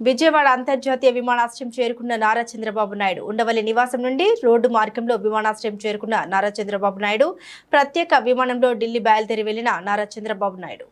విజయవాడ అంతర్జాతీయ విమానాశ్రయం చేరుకున్న నారా చంద్రబాబు నాయుడు ఉండవల్లి నివాసం నుండి రోడ్డు మార్గంలో విమానాశ్రయం చేరుకున్న నారా చంద్రబాబు నాయుడు ప్రత్యేక విమానంలో ఢిల్లీ బయలుదేరి వెళ్ళిన నారా చంద్రబాబు నాయుడు.